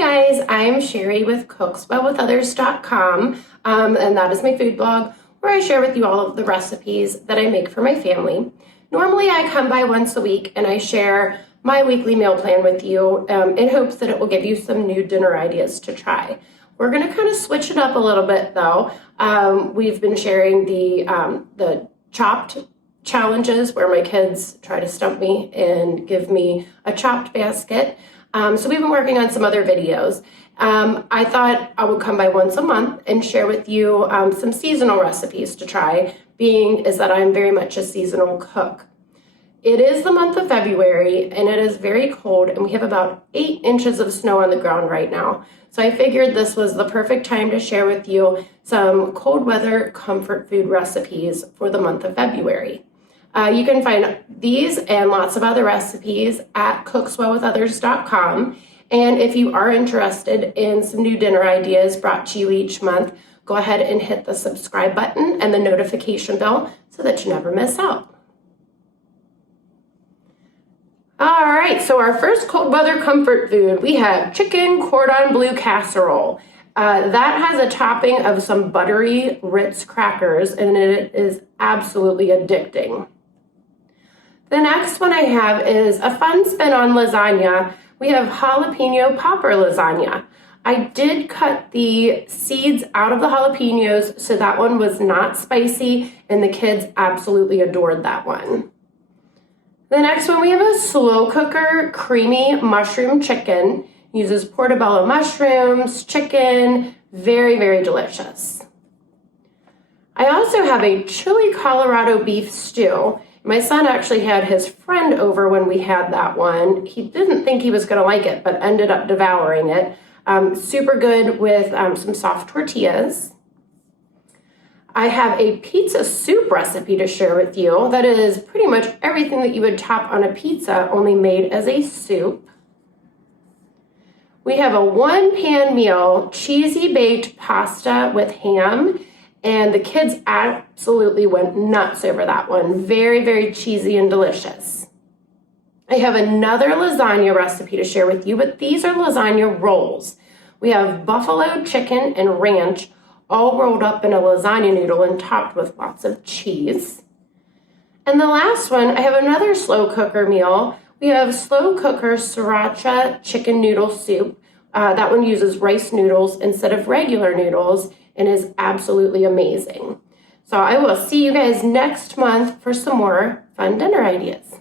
guys, I'm Cheri with cookswellwithothers.recipies, and that is my food blog where I share with you all of the recipes that I make for my family. Normally I come by once a week and I share my weekly meal plan with you in hopes that it will give you some new dinner ideas to try. We're going to kind of switch it up a little bit though. We've been sharing the chopped challenges where my kids try to stump me and give me a chopped basket. So we've been working on some other videos. I thought I would come by once a month and share with you some seasonal recipes to try, being is that I'm very much a seasonal cook. It is the month of February and it is very cold and we have about 8 inches of snow on the ground right now. So I figured this was the perfect time to share with you some cold weather comfort food recipes for the month of February. You can find these and lots of other recipes at cookswellwithothers.com. And if you are interested in some new dinner ideas brought to you each month, go ahead and hit the subscribe button and the notification bell so that you never miss out. All right, so our first cold weather comfort food, we have chicken cordon bleu casserole. That has a topping of some buttery Ritz crackers and it is absolutely addicting. The next one I have is a fun spin on lasagna. We have jalapeno popper lasagna. I did cut the seeds out of the jalapenos, so that one was not spicy, and the kids absolutely adored that one. The next one, we have a slow cooker creamy mushroom chicken. Uses portobello mushrooms, chicken, very, very delicious. I also have a chili Colorado beef stew. My son actually had his friend over when we had that one. He didn't think he was going to like it, but ended up devouring it. Super good with some soft tortillas. I have a pizza soup recipe to share with you. That is pretty much everything that you would top on a pizza, only made as a soup. We have a one-pan meal, cheesy baked pasta with ham. And the kids absolutely went nuts over that one. Very, very cheesy and delicious. I have another lasagna recipe to share with you, but these are lasagna rolls. We have buffalo chicken and ranch all rolled up in a lasagna noodle and topped with lots of cheese. And the last one, I have another slow cooker meal. We have slow cooker Sriracha chicken noodle soup. That one uses rice noodles instead of regular noodles and is absolutely amazing. So I will see you guys next month for some more fun dinner ideas.